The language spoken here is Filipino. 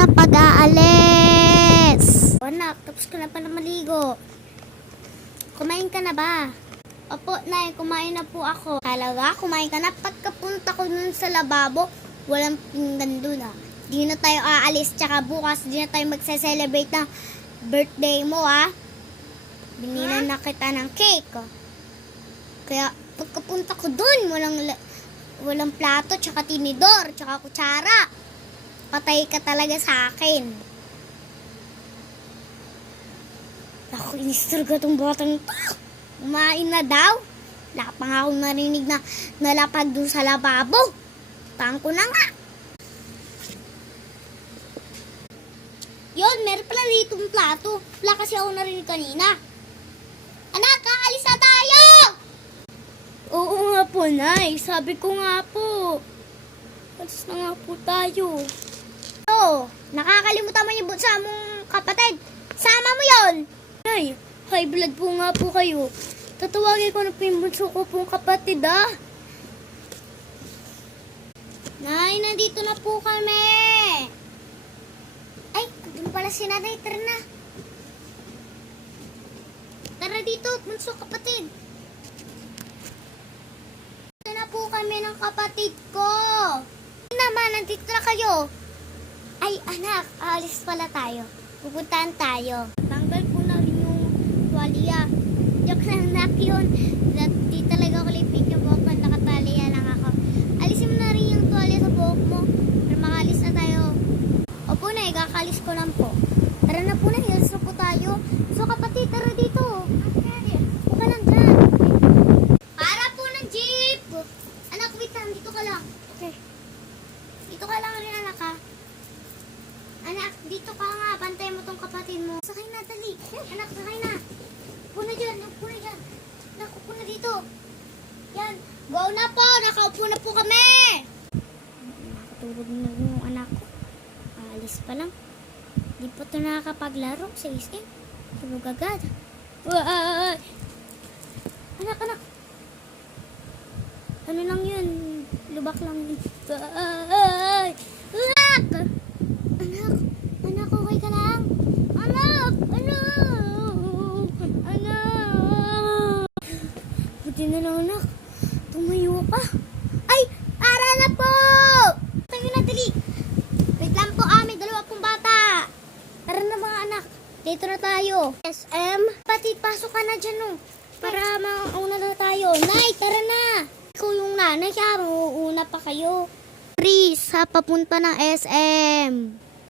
na pag-aalis. Anak, tapos ka na pa na maligo. Kumain ka na ba? Opo, Nay, kumain na po ako. Talaga, kumain ka na. Pagkapunta ko nun sa lababo, walang pinggan dun ah. Di na tayo aalis, tsaka bukas di na tayo magse-celebrate ng birthday mo ah. Binilan na kita ng cake ah. Kaya pagkapunta ko dun, walang plato, tsaka tinidor, tsaka kutsara. Patay ka talaga sa akin. Ako, inisturga tong batang to. Kumain na daw. Wala pa nga akong narinig na nalapag doon sa lababo. Tang ko na nga. Yun, meron pala dito yung plato. Wala kasi ako narinig kanina. Anak, kaalis na tayo! Oo nga po, Nay. Sabi ko nga po. Alis na nga po tayo. Oo, nakakalimutan mo yung bunsa mong kapatid. Sama mo yon. Nay, high blood po nga po kayo. Tatawagin ko na po yung bunso ko pong kapatid ah. Nay, nandito na po kami. Ay, doon pala si Nanay. Tara na. Tara dito, bunso kapatid. Dito na po kami ng kapatid ko. Naman, nandito na kayo. Ay, anak, aalis pala tayo. Pupuntahan tayo. Tanggal po na rin yung tuwalya. Joke lang, nak yun. Di talaga ko lipik yung buhok ko. Nakataliya lang ako. Alisin mo na rin yung tuwalya sa buhok mo. Para makalis na tayo. Opo na, ikakalis ko lang po. Tara na po na, alis na po tayo. So kapatid, tara dito. Puka lang dyan. Para po ng jeep. Anak, wait lang. Dito ka lang. Okay. Dito ka lang rin, anak ha. Anak, dito ka nga. Bantay mo tong kapatid mo. Sakay na, dali. Anak, sakay na. Upo na dyan. Upo na dyan. Anak, upo na dito. Yan. Go na po. Nakaupo na po kami. Nakatulog na yung anak ko. Aalis pa lang. Di po ito nakakapaglaro sa SM. Tulog agad. Anak, anak. Ano lang yun? Lubak lang yun. Anak! Anak! Anak, okay ka lang? Anak! Anak! Anak! Buti na lang, anak. Tumayo ka. Ay! Para na po! Tayo na, dali. Wait lang po, may dalawa pong bata. Tara na mga anak. Dito na tayo. SM? Patid, pasok ka na dyan, no? Para mauna na tayo. Nay, tara na! Ikaw yung nanay, kaya mauuna pa kayo. Please, papunta ng SM.